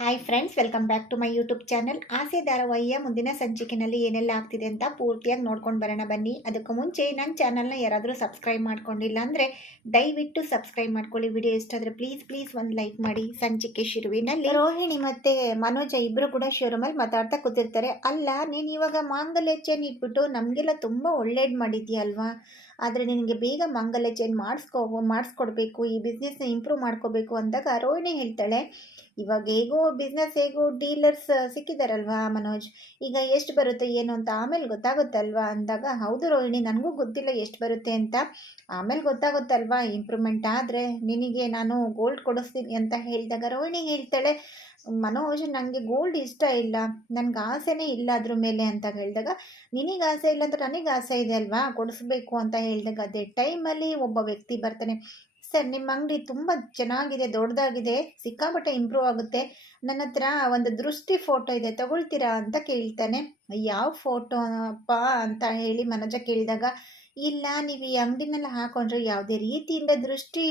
Hi friends welcome back to my YouTube channel ಆಸೆ ಧಾರಾವಾಹಿಯ ಮುಂದಿನ ಸಂಚಿಕೆನಲ್ಲಿ ಏನೆಲ್ಲ ಆಗ್ತಿದೆ ಅಂತ ಪೂರ್ತಿಯಾಗಿ ನೋಡ್ಕೊಂಡು ಬರೋಣ ಬನ್ನಿ. ಅದಕ್ಕೂ ಮುಂಚೆ ನನ್ನ ಚಾನಲ್ನ ಯಾರಾದರೂ ಸಬ್ಸ್ಕ್ರೈಬ್ ಮಾಡ್ಕೊಂಡಿಲ್ಲ ಅಂದರೆ ದಯವಿಟ್ಟು ಸಬ್ಸ್ಕ್ರೈಬ್ ಮಾಡ್ಕೊಳ್ಳಿ. ವಿಡಿಯೋ ಇಷ್ಟಾದರೆ ಪ್ಲೀಸ್ ಪ್ಲೀಸ್ ಒಂದು ಲೈಕ್ ಮಾಡಿ. ಸಂಚಿಕೆ ಶಿರುವಿನಲ್ಲಿ ರೋಹಿಣಿ ಮತ್ತು ಮನೋಜ ಇಬ್ಬರು ಕೂಡ ಶೋರೂಮಲ್ಲಿ ಮಾತಾಡ್ತಾ ಕೂತಿರ್ತಾರೆ. ಅಲ್ಲ, ನೀನು ಇವಾಗ ಮಾಂಗಲ್ಯ ಚೇನ್ ಇಟ್ಬಿಟ್ಟು ನಮಗೆಲ್ಲ ತುಂಬ ಒಳ್ಳೇದು ಮಾಡಿದ್ಯಲ್ವಾ? ಆದರೆ ನಿನಗೆ ಬೇಗ ಮಂಗಲ್ಯ ಚೇಂಜ್ ಮಾಡಿಸ್ಕೋ, ಮಾಡಿಸ್ಕೊಡ್ಬೇಕು, ಈ ಬಿಸ್ನೆಸ್ನ ಇಂಪ್ರೂವ್ ಮಾಡ್ಕೋಬೇಕು ಅಂದಾಗ ರೋಹಿಣಿ ಹೇಳ್ತಾಳೆ, ಇವಾಗ ಹೇಗೋ ಬಿಸ್ನೆಸ್ ಹೇಗೋ ಡೀಲರ್ಸ್ ಸಿಕ್ಕಿದಾರಲ್ವಾ ಮನೋಜ್? ಈಗ ಎಷ್ಟು ಬರುತ್ತೆ ಏನು ಅಂತ ಆಮೇಲೆ ಗೊತ್ತಾಗುತ್ತಲ್ವಾ? ಅಂದಾಗ, ಹೌದು ರೋಹಿಣಿ, ನನಗೂ ಗೊತ್ತಿಲ್ಲ ಎಷ್ಟು ಬರುತ್ತೆ ಅಂತ. ಆಮೇಲೆ ಗೊತ್ತಾಗುತ್ತಲ್ವಾ ಇಂಪ್ರೂವ್ಮೆಂಟ್ ಆದರೆ ನಿನಗೆ ನಾನು ಗೋಲ್ಡ್ ಕೊಡಿಸ್ತೀನಿ ಅಂತ ಹೇಳಿದಾಗ ರೋಹಿಣಿ ಹೇಳ್ತಾಳೆ ಮನೋಜ್ ನನಗೆ ಗೋಲ್ಡ್ ಇಷ್ಟ ಇಲ್ಲ. ನನಗೆ ಆಸೆನೇ ಇಲ್ಲ ಅದ್ರ ಮೇಲೆ ಅಂತ ಹೇಳಿದಾಗ, ನಿನಗೆ ಆಸೆ ಇಲ್ಲ ಅಂದ್ರೆ ನನಗೆ ಆಸೆ ಇದೆ ಅಲ್ವಾ? ಕೊಡಿಸ್ಬೇಕು ಅಂತ ಹೇಳಿದಾಗ, ಅದೇ ಟೈಮಲ್ಲಿ ಒಬ್ಬ ವ್ಯಕ್ತಿ ಬರ್ತಾನೆ, ಸರ್ ನಿಮ್ಮ ಅಂಗಡಿ ತುಂಬ ಚೆನ್ನಾಗಿದೆ, ದೊಡ್ಡದಾಗಿದೆ, ಸಿಕ್ಕಾಪಟ್ಟೆ ಇಂಪ್ರೂವ್ ಆಗುತ್ತೆ. ನನ್ನ ಹತ್ರ ಒಂದು ದೃಷ್ಟಿ ಫೋಟೋ ಇದೆ, ತಗೊಳ್ತೀರಾ? ಅಂತ ಕೇಳ್ತಾನೆ. ಯಾವ ಫೋಟೋ ಅಪ್ಪ? ಅಂತ ಹೇಳಿ ಮನೋಜ ಕೇಳಿದಾಗ ಇಲ್ಲ, ನೀವು ಈ ಅಂಗಡಿನಲ್ಲಿ ಹಾಕೊಂಡ್ರೆ ಯಾವುದೇ ರೀತಿಯಿಂದ ದೃಷ್ಟಿ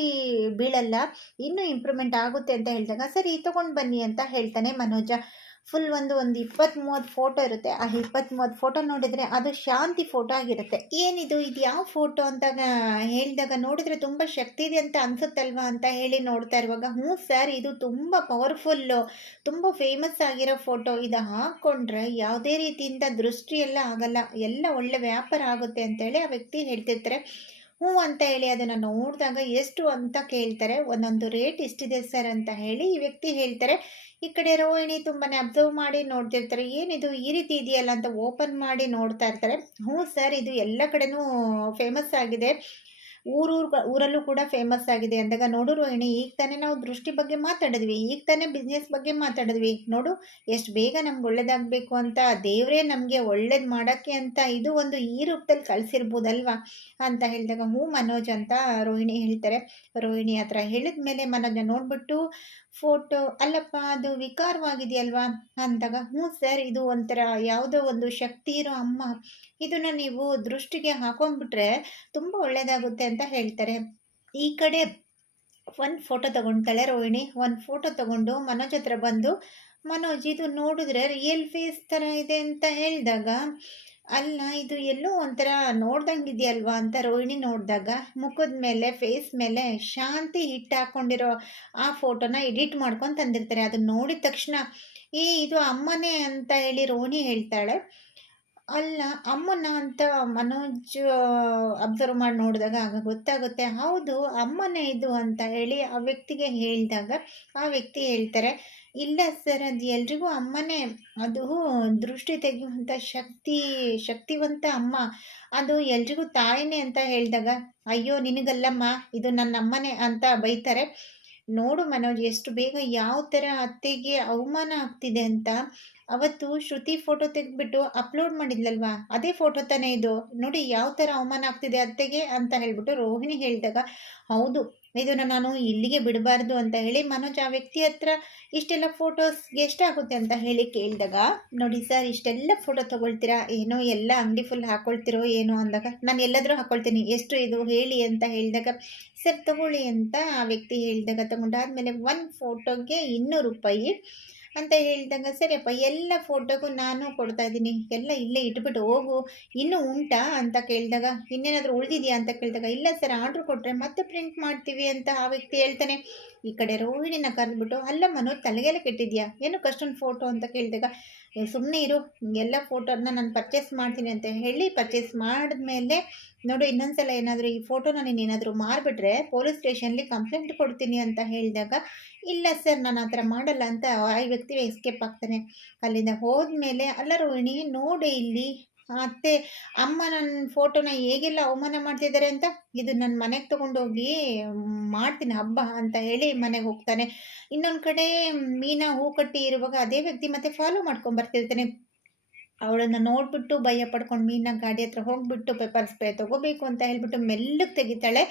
ಬೀಳಲ್ಲ, ಇನ್ನೂ ಇಂಪ್ರೂವ್ಮೆಂಟ್ ಆಗುತ್ತೆ ಅಂತ ಹೇಳಿದಾಗ, ಸರಿ, ತೊಗೊಂಡು ಬನ್ನಿ ಅಂತ ಹೇಳ್ತಾನೆ ಮನೋಜ. ಫುಲ್ ಒಂದು ಒಂದು ಇಪ್ಪತ್ತು ಮೂವತ್ತು ಫೋಟೋ ಇರುತ್ತೆ. ಆ ಇಪ್ಪತ್ತು ಮೂವತ್ತು ಫೋಟೋ ನೋಡಿದರೆ ಅದು ಶಾಂತಿ ಫೋಟೋ ಆಗಿರುತ್ತೆ. ಏನಿದು? ಇದು ಯಾವ ಫೋಟೋ ಅಂತ ಹೇಳಿದಾಗ ನೋಡಿದರೆ ತುಂಬ ಶಕ್ತಿ ಇದೆ ಅಂತ ಅನಿಸುತ್ತಲ್ವಾ ಅಂತ ಹೇಳಿ ನೋಡ್ತಾ ಇರುವಾಗ, ಹ್ಞೂ ಸರ್, ಇದು ತುಂಬ ಪವರ್ಫುಲ್ಲು ತುಂಬ ಫೇಮಸ್ ಆಗಿರೋ ಫೋಟೋ ಇದು ಹಾಕ್ಕೊಂಡ್ರೆ ಯಾವುದೇ ರೀತಿಯಿಂದ ದೃಷ್ಟಿಯೆಲ್ಲ ಆಗಲ್ಲ. ಎಲ್ಲ ಒಳ್ಳೆ ವ್ಯಾಪಾರ ಆಗುತ್ತೆ ಅಂತೇಳಿ ಆ ವ್ಯಕ್ತಿ ಹೇಳ್ತಿರ್ತಾರೆ. ಹ್ಞೂ ಅಂತ ಹೇಳಿ ಅದನ್ನು ನೋಡಿದಾಗ ಎಷ್ಟು ಅಂತ ಕೇಳ್ತಾರೆ. ಒಂದೊಂದು ರೇಟ್ ಎಷ್ಟಿದೆ ಸರ್ ಅಂತ ಹೇಳಿ ಈ ವ್ಯಕ್ತಿ ಹೇಳ್ತಾರೆ. ಈ ಕಡೆ ರೋಹಿಣಿ ತುಂಬಾ ಅಬ್ಸರ್ವ್ ಮಾಡಿ ನೋಡ್ತಿರ್ತಾರೆ. ಏನಿದು ಈ ರೀತಿ ಇದೆಯಲ್ಲ ಅಂತ ಓಪನ್ ಮಾಡಿ ನೋಡ್ತಾ ಇರ್ತಾರೆ. ಹ್ಞೂ ಸರ್, ಇದು ಎಲ್ಲ ಕಡೆನೂ ಫೇಮಸ್ ಆಗಿದೆ. ಊರೂರು ಊರಲ್ಲೂ ಕೂಡ ಫೇಮಸ್ ಆಗಿದೆ ಅಂದಾಗ, ನೋಡು ರೋಹಿಣಿ, ಈಗ ತಾನೇ ನಾವು ದೃಷ್ಟಿ ಬಗ್ಗೆ ಮಾತಾಡಿದ್ವಿ, ಈಗ ತಾನೇ ಬಿಸ್ನೆಸ್ ಬಗ್ಗೆ ಮಾತಾಡಿದ್ವಿ. ನೋಡು, ಎಷ್ಟು ಬೇಗ ನಮ್ಗೆ ಒಳ್ಳೇದಾಗಬೇಕು ಅಂತ, ದೇವರೇ ನಮಗೆ ಒಳ್ಳೇದು ಮಾಡೋಕ್ಕೆ ಅಂತ ಇದು ಒಂದು ಈ ರೂಪದಲ್ಲಿ ಕಳಿಸಿರ್ಬೋದಲ್ವಾ ಅಂತ ಹೇಳಿದಾಗ, ಹ್ಞೂ ಮನೋಜ್ ಅಂತ ರೋಹಿಣಿ ಹೇಳ್ತಾರೆ. ರೋಹಿಣಿ ಹತ್ರ ಹೇಳಿದ ಮೇಲೆ ಮನೋಜ ನೋಡ್ಬಿಟ್ಟು ಫೋಟೋ. ಅಲ್ಲಪ್ಪ, ಅದು ವಿಕಾರವಾಗಿದೆಯಲ್ವಾ? ಅಂದಾಗ, ಹ್ಞೂ ಸರ್, ಇದು ಒಂಥರ ಯಾವುದೋ ಒಂದು ಶಕ್ತಿ ಇರೋ ಅಮ್ಮ. ಇದನ್ನು ನೀವು ದೃಷ್ಟಿಗೆ ಹಾಕೊಂಡ್ಬಿಟ್ರೆ ತುಂಬ ಒಳ್ಳೆಯದಾಗುತ್ತೆ ಅಂತ ಹೇಳ್ತಾರೆ. ಈ ಕಡೆ ಒಂದು ಫೋಟೋ ತಗೊಳ್ತಾಳೆ ರೋಹಿಣಿ. ಒಂದು ಫೋಟೋ ತಗೊಂಡು ಮನೋಜ್ ಹತ್ರ ಬಂದು, ಮನೋಜ್, ಇದು ನೋಡಿದ್ರೆ ರಿಯಲ್ ಫೇಸ್ ಥರ ಇದೆ ಅಂತ ಹೇಳಿದಾಗ ಅಲ್ಲ, ಇದು ಎಲ್ಲೋ ಒಂಥರ ನೋಡ್ದಂಗಿದೆಯಲ್ವಾ ಅಂತ ರೋಹಿಣಿ ನೋಡಿದಾಗ ಮುಖದ ಮೇಲೆ ಫೇಸ್ ಮೇಲೆ ಶಾಂತಿ ಹಿಟ್ಟು ಹಾಕ್ಕೊಂಡಿರೋ ಆ ಫೋಟೋನ ಎಡಿಟ್ ಮಾಡ್ಕೊಂಡು ತಂದಿರ್ತಾರೆ. ಅದನ್ನ ನೋಡಿದ ತಕ್ಷಣ, ಏ, ಇದು ಅಮ್ಮನೇ ಅಂತ ಹೇಳಿ ರೋಹಿಣಿ ಹೇಳ್ತಾಳೆ. ಅಲ್ಲ, ಅಮ್ಮನ ಅಂತ ಮನೋಜ್ ಅಬ್ಸರ್ವ್ ಮಾಡಿ ನೋಡಿದಾಗ ಆಗ ಗೊತ್ತಾಗುತ್ತೆ, ಹೌದು, ಅಮ್ಮನೇ ಇದು ಅಂತ ಹೇಳಿ ಆ ವ್ಯಕ್ತಿಗೆ ಹೇಳಿದಾಗ ಆ ವ್ಯಕ್ತಿ ಹೇಳ್ತಾರೆ, ಇಲ್ಲ ಸರ್, ಅದು ಎಲ್ರಿಗೂ ಅಮ್ಮನೇ, ಅದು ದೃಷ್ಟಿ ತೆಗೆಯುವಂಥ ಶಕ್ತಿ, ಶಕ್ತಿವಂತ ಅಮ್ಮ, ಅದು ಎಲ್ರಿಗೂ ತಾಯಿನೇ ಅಂತ ಹೇಳಿದಾಗ, ಅಯ್ಯೋ, ನಿನಗಲ್ಲಮ್ಮ, ಇದು ನನ್ನ ಅಮ್ಮನೇ ಅಂತ ಬೈತಾರೆ. ನೋಡು ಮನೋಜ್, ಎಷ್ಟು ಬೇಗ ಯಾವ ಥರ ಅತ್ತೆಗೆ ಅವಮಾನ ಆಗ್ತಿದೆ ಅಂತ ಅವತ್ತು ಶ್ರುತಿ ಫೋಟೋ ತೆಗೆದ್ಬಿಟ್ಟು ಅಪ್ಲೋಡ್ ಮಾಡಿದ್ಲಲ್ವಾ? ಅದೇ ಫೋಟೋ ತಾನೇ ಇದು. ನೋಡಿ ಯಾವ ಥರ ಅವಮಾನ ಆಗ್ತಿದೆ ಅತ್ತೆಗೆ ಅಂತ ಹೇಳ್ಬಿಟ್ಟು ರೋಹಿಣಿ ಹೇಳಿದಾಗ, ಹೌದು ಇದನ್ನು ನಾನು ಇಲ್ಲಿಗೆ ಬಿಡಬಾರ್ದು ಅಂತ ಹೇಳಿ ಮನೋಜ್ ಆ ವ್ಯಕ್ತಿ ಹತ್ರ ಇಷ್ಟೆಲ್ಲ ಫೋಟೋಸ್ ಎಷ್ಟಾಗುತ್ತೆ ಅಂತ ಹೇಳಿ ಕೇಳಿದಾಗ, ನೋಡಿ ಸರ್ ಇಷ್ಟೆಲ್ಲ ಫೋಟೋ ತೊಗೊಳ್ತೀರಾ? ಏನೋ ಎಲ್ಲ ಅಂಗಡಿ ಫುಲ್ ಹಾಕೊಳ್ತಿರೋ ಏನೋ ಅಂದಾಗ, ನಾನು ಎಲ್ಲಾದರೂ ಹಾಕೊಳ್ತೀನಿ. ಎಷ್ಟು ಇದು ಹೇಳಿ ಅಂತ ಹೇಳಿದಾಗ ಸರ್ ತಗೊಳ್ಳಿ ಅಂತ ಆ ವ್ಯಕ್ತಿ ಹೇಳಿದಾಗ ತಗೊಂಡಾದ್ಮೇಲೆ ಒಂದು ಫೋಟೋಗೆ ಇನ್ನೂರು ರೂಪಾಯಿ ಅಂತ ಹೇಳಿದಾಗ, ಸರಿಯಪ್ಪ, ಎಲ್ಲ ಫೋಟೋಗೂ ನಾನು ಕೊಡ್ತಾ ಇದ್ದೀನಿ. ಎಲ್ಲ ಇಲ್ಲೇ ಇಟ್ಬಿಟ್ಟು ಹೋಗು. ಇನ್ನೂ ಉಂಟಾ? ಅಂತ ಕೇಳಿದಾಗ, ಇನ್ನೇನಾದರೂ ಉಳಿದಿದೆಯಾ? ಅಂತ ಕೇಳಿದಾಗ, ಇಲ್ಲ ಸರ್, ಆರ್ಡ್ರ್ ಕೊಟ್ಟರೆ ಮತ್ತೆ ಪ್ರಿಂಟ್ ಮಾಡ್ತೀವಿ ಅಂತ ಆ ವ್ಯಕ್ತಿ ಹೇಳ್ತಾನೆ. ಈ ಕಡೆ ರೋಹಿಣಿನ ಕರೆದ್ಬಿಟ್ಟು, ಅಲ್ಲ ಮನೋಜ್ ತಲೆಗೆಲ್ಲ ಕೆಟ್ಟಿದ್ಯಾ? ಏನು ಕಷ್ಟೊಂದು ಫೋಟೋ ಅಂತ ಕೇಳಿದಾಗ ಸುಮ್ಮನೆ ಇರು ಎಲ್ಲ ಫೋಟೋನ ನಾನು ಪರ್ಚೇಸ್ ಮಾಡ್ತೀನಿ ಅಂತ ಹೇಳಿ ಪರ್ಚೇಸ್ ಮಾಡಿದ್ಮೇಲೆ ನೋಡು, ಇನ್ನೊಂದ್ಸಲ ಏನಾದರೂ ಈ ಫೋಟೋನ ನೀನು ಏನಾದರೂ ಮಾರಿಬಿಟ್ರೆ ಪೊಲೀಸ್ ಸ್ಟೇಷನ್ಲಿ ಕಂಪ್ಲೇಂಟ್ ಕೊಡ್ತೀನಿ ಅಂತ ಹೇಳಿದಾಗ, ಇಲ್ಲ ಸರ್ ನಾನು ಆ ಥರ ಮಾಡಲ್ಲ ಅಂತ ಆ ವ್ಯಕ್ತಿ ಎಸ್ಕೇಪ್ ಆಗ್ತಾನೆ. ಅಲ್ಲಿಂದ ಹೋದ್ಮೇಲೆ, ಅಲ್ಲ ರೋಹಿಣಿ, ನೋಡಿ ಇಲ್ಲಿ ಅತ್ತೆ ಅಮ್ಮ ನನ್ನ ಫೋಟೋನ ಹೇಗೆಲ್ಲ ಅವಮಾನ ಮಾಡ್ತಿದ್ದಾರೆ ಅಂತ ಇದು ನನ್ನ ಮನೆಗೆ ತೊಗೊಂಡೋಗಿ ಮಾಡ್ತೀನಿ, ಹಬ್ಬ ಅಂತ ಹೇಳಿ ಮನೆಗೆ ಹೋಗ್ತಾನೆ. ಇನ್ನೊಂದು ಕಡೆ ಮೀನಾ ಹೂ ಕಟ್ಟಿ ಇರುವಾಗ ಅದೇ ವ್ಯಕ್ತಿ ಮತ್ತೆ ಫಾಲೋ ಮಾಡ್ಕೊಂಡು ಬರ್ತಿರ್ತಾನೆ. ಅವಳನ್ನು ನೋಡ್ಬಿಟ್ಟು ಭಯ ಪಡ್ಕೊಂಡು ಮೀನ ಗಾಡಿ ಹತ್ರ ಹೋಗ್ಬಿಟ್ಟು ಪೆಪ್ಪರ್ ಸ್ಪ್ರೇ ತಗೋಬೇಕು ಅಂತ ಹೇಳ್ಬಿಟ್ಟು ಮೆಲ್ಲಗೆ ತೆಗಿತಾಳೆ.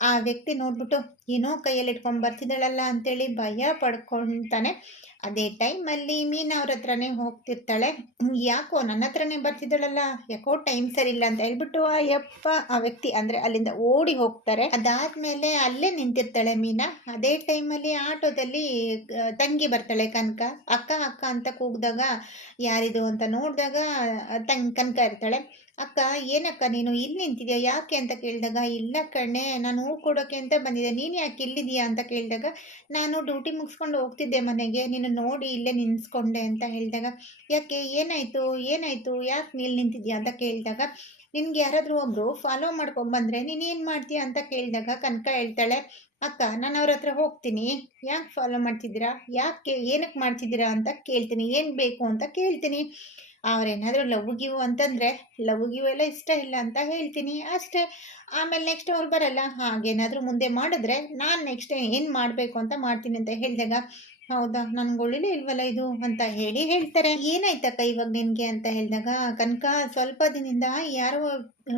ಆ ವ್ಯಕ್ತಿ ನೋಡ್ಬಿಟ್ಟು, ಏನೋ ಕೈಯಲ್ಲಿ ಇಟ್ಕೊಂಡು ಬರ್ತಿದ್ದಾಳಲ್ಲ ಅಂತೇಳಿ ಭಯ ಪಡ್ಕೊಳ್ತಾನೆ ಅದೇ ಟೈಮಲ್ಲಿ ಮೀನಾ ಅವ್ರ ಹತ್ರನೇ ಹೋಗ್ತಿರ್ತಾಳೆ. ಯಾಕೋ ನನ್ನ ಹತ್ರನೇ ಬರ್ತಿದ್ದಾಳಲ್ಲ, ಯಾಕೋ ಟೈಮ್ ಸರಿ ಇಲ್ಲ ಅಂತ ಹೇಳ್ಬಿಟ್ಟು ಆ ಯಪ್ಪ, ಆ ವ್ಯಕ್ತಿ ಅಂದರೆ ಅಲ್ಲಿಂದ ಓಡಿ ಹೋಗ್ತಾರೆ. ಅದಾದಮೇಲೆ ಅಲ್ಲೇ ನಿಂತಿರ್ತಾಳೆ ಮೀನಾ. ಅದೇ ಟೈಮಲ್ಲಿ ಆಟೋದಲ್ಲಿ ತಂಗಿ ಬರ್ತಾಳೆ ಕನಕ. ಅಕ್ಕ ಅಕ್ಕ ಅಂತ ಕೂಗಿದಾಗ, ಯಾರಿದು ಅಂತ ನೋಡಿದಾಗ ತಂಗ್ ಕನಕ ಇರ್ತಾಳೆ. ಅಕ್ಕ, ಏನಕ್ಕ, ನೀನು ಇಲ್ಲಿ ನಿಂತಿದ್ಯಾ? ಯಾಕೆ ಅಂತ ಕೇಳಿದಾಗ, ಇಲ್ಲ ಕಣ್ಣೆ ನಾನು ಹೂ ಕೊಡೋಕೆ ಅಂತ ಬಂದಿದ್ದೆ. ನೀನು ಯಾಕೆ ಇಲ್ಲಿದೆಯಾ ಅಂತ ಕೇಳಿದಾಗ, ನಾನು ಡ್ಯೂಟಿ ಮುಗಿಸ್ಕೊಂಡು ಹೋಗ್ತಿದ್ದೆ ಮನೆಗೆ. ನೀನು ನೋಡಿ ಇಲ್ಲೇ ನಿನ್ಸ್ಕೊಂಡೆ ಅಂತ ಹೇಳಿದಾಗ, ಯಾಕೆ? ಏನಾಯಿತು? ಏನಾಯಿತು? ಯಾಕೆ ನೀಲ್ ನಿಂತಿದ್ಯಾ? ಅಂತ ಕೇಳಿದಾಗ, ನಿನ್ಗೆ ಯಾರಾದರೂ ಒಬ್ಬರು ಫಾಲೋ ಮಾಡ್ಕೊಂಬಂದ್ರೆ ನೀನು ಏನು ಮಾಡ್ತೀಯ? ಅಂತ ಕೇಳಿದಾಗ, ಕನಕ ಹೇಳ್ತಾಳೆ, ಅಕ್ಕ, ನಾನು ಅವ್ರ ಹತ್ರ ಹೋಗ್ತೀನಿ. ಯಾಕೆ ಫಾಲೋ ಮಾಡ್ತಿದ್ದೀರಾ? ಯಾಕೆ? ಏನಕ್ಕೆ ಮಾಡ್ತಿದ್ದೀರಾ? ಅಂತ ಕೇಳ್ತೀನಿ. ಏನು ಬೇಕು ಅಂತ ಕೇಳ್ತೀನಿ. ಅವ್ರೇನಾದರೂ ಲವ್ ಗಿವ್ ಅಂತಂದರೆ, ಲವ್ ಗಿವ್ ಎಲ್ಲ ಇಷ್ಟ ಇಲ್ಲ ಅಂತ ಹೇಳ್ತೀನಿ, ಅಷ್ಟೇ. ಆಮೇಲೆ ನೆಕ್ಸ್ಟ್ ಅವ್ರು ಬರಲ್ಲ, ಹಾಗೇನಾದರೂ ಮುಂದೆ ಮಾಡಿದ್ರೆ ನಾನು ನೆಕ್ಸ್ಟ್ ಏನು ಮಾಡಬೇಕು ಅಂತ ಮಾಡ್ತೀನಿ ಅಂತ ಹೇಳಿದಾಗ, ಹೌದಾ, ನನ್ಗೆ ಒಳ್ಳೆ ಇಲ್ವಲ್ಲ ಇದು? ಅಂತ ಹೇಳಿ ಹೇಳ್ತಾರೆ. ಏನಾಯ್ತಕ್ಕ ಇವಾಗ ನಿನಗೆ ಅಂತ ಹೇಳಿದಾಗ, ಕನಕ, ಸ್ವಲ್ಪ ದಿನದಿಂದ ಯಾರೋ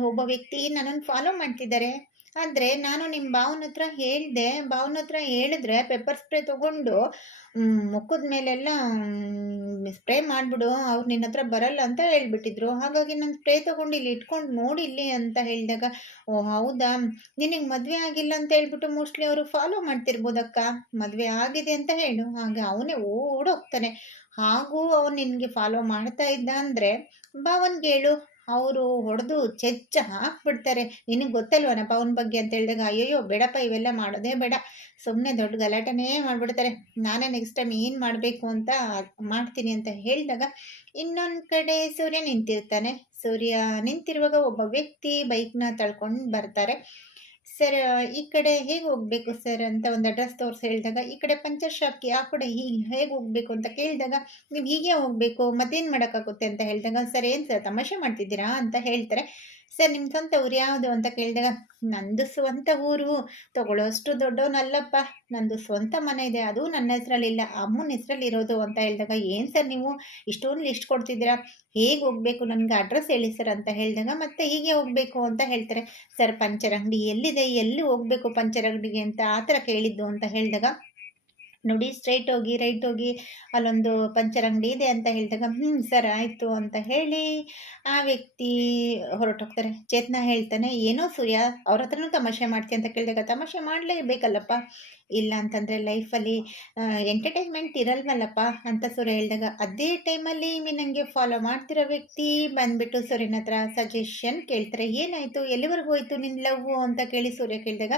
ಒಬ್ಬ ವ್ಯಕ್ತಿ ನನ್ನನ್ನು ಫಾಲೋ ಮಾಡ್ತಿದ್ದಾರೆ. ಆದರೆ ನಾನು ನಿಮ್ಮ ಬಾವನ ಹತ್ರ ಹೇಳಿದೆ ಬಾವನ ಹತ್ರ ಹೇಳಿದ್ರೆ ಪೆಪ್ಪರ್ ಸ್ಪ್ರೇ ತೊಗೊಂಡು ಮುಖದ ಮೇಲೆಲ್ಲ ಸ್ಪ್ರೇ ಮಾಡಿಬಿಡು, ಅವ್ರು ನಿನ್ನ ಹತ್ರ ಬರಲ್ಲ ಅಂತ ಹೇಳ್ಬಿಟ್ಟಿದ್ರು. ಹಾಗಾಗಿ ನಾನು ಸ್ಪ್ರೇ ತೊಗೊಂಡು ಇಲ್ಲಿ ಇಟ್ಕೊಂಡು ನೋಡಿ ಇಲ್ಲಿ ಅಂತ ಹೇಳಿದಾಗ, ಓ, ಹೌದಾ? ನಿನಗೆ ಮದುವೆ ಆಗಿಲ್ಲ ಅಂತ ಹೇಳ್ಬಿಟ್ಟು ಮೋಸ್ಟ್ಲಿ ಅವರು ಫಾಲೋ ಮಾಡ್ತಿರ್ಬೋದಕ್ಕ? ಮದುವೆ ಆಗಿದೆ ಅಂತ ಹೇಳು. ಹಾಗೆ ಅವನೇ ಓಡೋಗ್ತಾನೆ. ಹಾಗೂ ಅವನು ನಿನಗೆ ಫಾಲೋ ಮಾಡ್ತಾ ಇದ್ದ ಅಂದರೆ, ಭಾವನ್ಗೆ ಹೇಳು ಅವರು ಹೊಡೆದು ಚೆಚ್ಚ ಹಾಕ್ಬಿಡ್ತಾರೆ. ನಿನಗೆ ಗೊತ್ತಲ್ವನಪ್ಪ ಅವನ ಬಗ್ಗೆ ಅಂತ ಹೇಳಿದಾಗ, ಅಯ್ಯಯ್ಯೋ, ಬೇಡಪ್ಪ, ಇವೆಲ್ಲ ಮಾಡೋದೇ ಬೇಡ. ಸುಮ್ಮನೆ ದೊಡ್ಡ ಗಲಾಟೆನೇ ಮಾಡಿಬಿಡ್ತಾರೆ. ನಾನೇ ನೆಕ್ಸ್ಟ್ ಟೈಮ್ ಏನು ಮಾಡಬೇಕು ಅಂತ ಮಾಡ್ತೀನಿ ಅಂತ ಹೇಳಿದಾಗ, ಇನ್ನೊಂದು ಕಡೆ ಸೂರ್ಯ ನಿಂತಿರ್ತಾನೆ. ಸೂರ್ಯ ನಿಂತಿರುವಾಗ ಒಬ್ಬ ವ್ಯಕ್ತಿ ಬೈಕ್ನ ತಳ್ಕೊಂಡು ಬರ್ತಾರೆ. ಸರ್ ಈ ಕಡೆ ಹೇಗೆ ಹೋಗಬೇಕು ಸರ್ ಅಂತ ಒಂದು ಅಡ್ರೆಸ್ ತೋರಿಸಿ ಹೇಳಿದಾಗ, ಈ ಕಡೆ ಪಂಚರ್ ಶಾಪ್ಗೆ ಆ ಕಡೆ ಹೀಗೆ ಹೇಗೆ ಹೋಗಬೇಕು ಅಂತ ಕೇಳಿದಾಗ, ನೀವು ಹೀಗೆ ಹೋಗಬೇಕು, ಮತ್ತೇನು ಮಾಡೋಕ್ಕಾಗುತ್ತೆ ಅಂತ ಹೇಳಿದಾಗ ಸರ್ ಏನು ಸರ್ ತಮಾಷೆ ಮಾಡ್ತಿದ್ದೀರಾ? ಅಂತ ಹೇಳ್ತಾರೆ. ಸರ್ ನಿಮ್ಮ ಸ್ವಂತ ಊರು ಯಾವುದು ಅಂತ ಕೇಳಿದಾಗ, ನಂದು ಸ್ವಂತ ಊರು. ತಗೊಳ್ಳೋಷ್ಟು ದೊಡ್ಡವನಲ್ಲಪ್ಪ. ನಂದು ಸ್ವಂತ ಮನೆ ಇದೆ. ಅದು ನನ್ನ ಹೆಸರಲ್ಲಿಲ್ಲ. ಅಮ್ಮನ ಹೆಸರಲ್ಲಿ ಇರೋದು ಅಂತ ಹೇಳಿದಾಗ, ಏನು ಸರ್ ನೀವು? ಇಷ್ಟೊಂದು ಲಿಸ್ಟ್ ಕೊಡ್ತಿದ್ದೀರಾ? ಹೇಗೆ ಹೋಗಬೇಕು? ನನಗೆ ಅಡ್ರೆಸ್ ಹೇಳಿ ಸರ್ ಅಂತ ಹೇಳಿದಾಗ, ಮತ್ತೆ ಹೀಗೆ ಹೋಗಬೇಕು ಅಂತ ಹೇಳ್ತಾರೆ. ಸರ್ ಪಂಚರ್ ಅಂಗಡಿ ಎಲ್ಲಿದೆ? ಎಲ್ಲಿ ಹೋಗಬೇಕು ಪಂಚರ್ ಅಂಗಡಿಗೆ ಅಂತ ಆ ಥರ ಕೇಳಿದ್ದು ಅಂತ ಹೇಳಿದಾಗ ನೋಡಿ ಸ್ಟ್ರೈಟ್ ಹೋಗಿ ರೈಟ್ ಹೋಗಿ ಅಲ್ಲೊಂದು ಪಂಚರ್ ಅಂಗಡಿ ಇದೆ ಅಂತ ಹೇಳಿದಾಗ ಹ್ಞೂ ಸರ್ ಆಯಿತು ಅಂತ ಹೇಳಿ ಆ ವ್ಯಕ್ತಿ ಹೊರಟೋಗ್ತಾರೆ ಚೇತನ ಹೇಳ್ತಾನೆ, ಏನೋ ಸೂರ್ಯ, ಅವ್ರ ಹತ್ರನೂ ತಮಾಷೆ ಮಾಡ್ತೀಯ ಅಂತ ಕೇಳಿದಾಗ, ತಮಾಷೆ ಮಾಡಲೇಬೇಕಲ್ಲಪ್ಪ. ಇಲ್ಲ ಅಂತಂದರೆ ಲೈಫಲ್ಲಿ ಎಂಟರ್ಟೈನ್ಮೆಂಟ್ ಇರಲ್ವಲ್ಲಪ್ಪ ಅಂತ ಸೂರ್ಯ ಹೇಳಿದಾಗ, ಅದೇ ಟೈಮಲ್ಲಿ ನನಗೆ ಫಾಲೋ ಮಾಡ್ತಿರೋ ವ್ಯಕ್ತಿ ಬಂದ್ಬಿಟ್ಟು ಸೂರ್ಯನ ಹತ್ರ ಸಜೆಷನ್ ಕೇಳ್ತಾರೆ. ಏನಾಯಿತು? ಎಲ್ಲಿವರೆಗೂ ಹೋಯ್ತು ನಿನ್ನ ಲವ್ ಅಂತ ಕೇಳಿ ಸೂರ್ಯ ಕೇಳಿದಾಗ